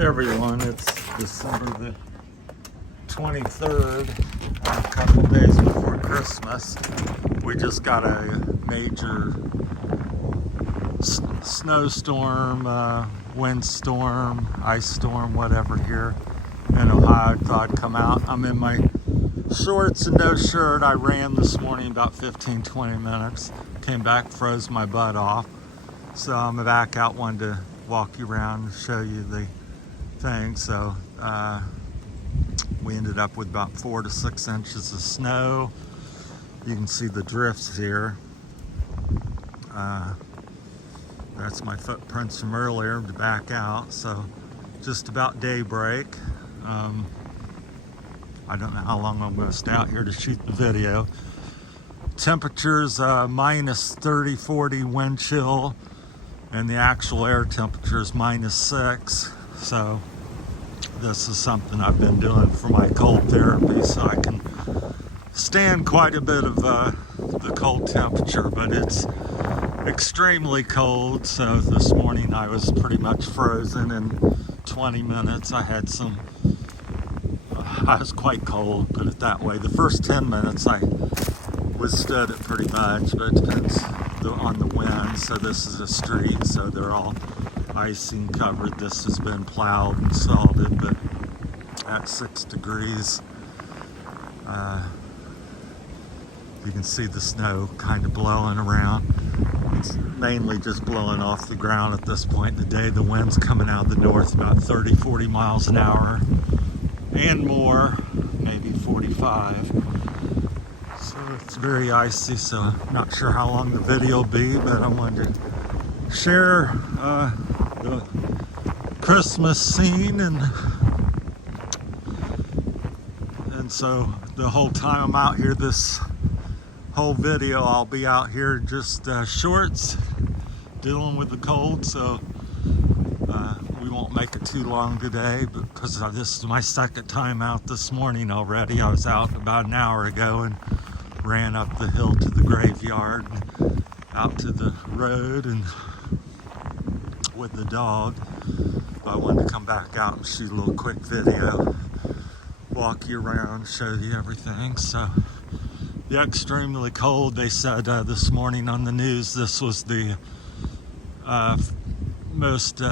Everyone, it's December the 23rd, a couple days before Christmas. We just got a major snowstorm, windstorm, ice storm, whatever here in Ohio. I thought I'd come out. I'm in my shorts and no shirt. I ran this morning about 15-20 minutes. Came back, froze my butt off. So I'm back out, wanted to walk you around and show you the thing. So we ended up with about 4 to 6 inches of snow. You can see the drifts here. That's my footprints from earlier to back out. So just about daybreak. I don't know how long I'm going to stay out here to shoot the video. Temperatures minus 30, 40 wind chill, and the actual air temperature is -6. So this is something I've been doing for my cold therapy, so I can stand quite a bit of the cold temperature, but it's extremely cold. So this morning I was pretty much frozen in 20 minutes. I was quite cold, put it that way. The first 10 minutes I withstood it pretty much, but it depends on the wind. So this is a street, so they're all icing covered. This has been plowed and salted, but at 6 degrees, you can see the snow kind of blowing around. It's mainly just blowing off the ground at this point in the day. The wind's coming out of the north about 30, 40 miles an hour and more, maybe 45. So it's very icy, so I'm not sure how long the video will be, but I wanted to share the Christmas scene, and so the whole time I'm out here, this whole video, I'll be out here just shorts, dealing with the cold. So we won't make it too long today, because this is my second time out this morning already. I was out about an hour ago and ran up the hill to the graveyard and out to the road and with the dog. But I wanted to come back out and shoot a little quick video, walk you around, show you everything. So yeah, extremely cold. They said this morning on the news this was the most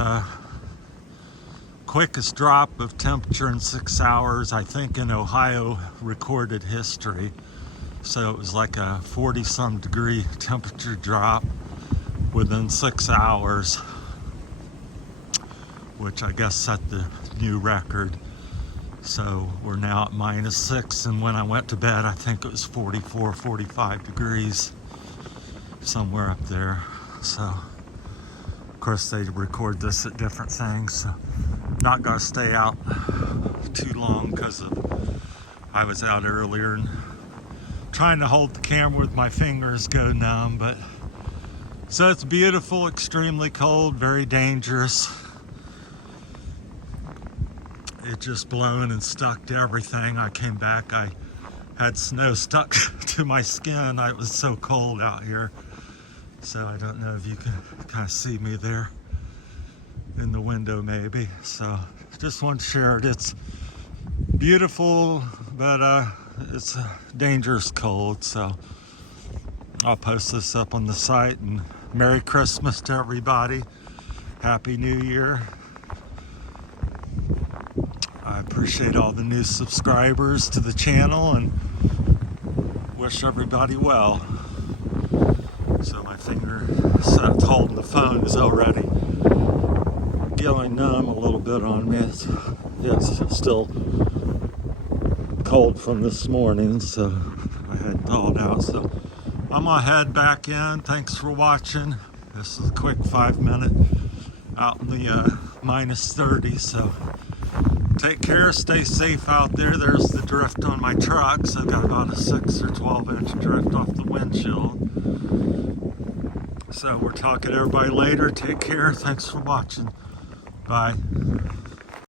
quickest drop of temperature in 6 hours, I think, in Ohio recorded history. So it was like a 40-some degree temperature drop within 6 hours, which I guess set the new record. So we're now at -6, and when I went to bed, I think it was 44, 45 degrees, somewhere up there. So, of course, they record this at different things. So not gonna stay out too long because I was out earlier and trying to hold the camera with my fingers go numb. But so it's beautiful, extremely cold, very dangerous. It just blown and stuck to everything. I came back, I had snow stuck to my skin. It was so cold out here. So I don't know if you can kind of see me there in the window maybe. So just want to share it. It's beautiful, but it's dangerous cold. So I'll post this up on the site, and Merry Christmas to everybody. Happy New Year. I appreciate all the new subscribers to the channel and wish everybody well. So my finger holding the phone is already going numb a little bit on me. It's still cold from this morning, so I had thawed out. So I'm gonna head back in. Thanks for watching. This is a quick 5-minute out in the -30. So take care, stay safe out there. There's the drift on my truck. So I've got about a 6 or 12 inch drift off the windshield. So we're talking to everybody later. Take care. Thanks for watching. Bye.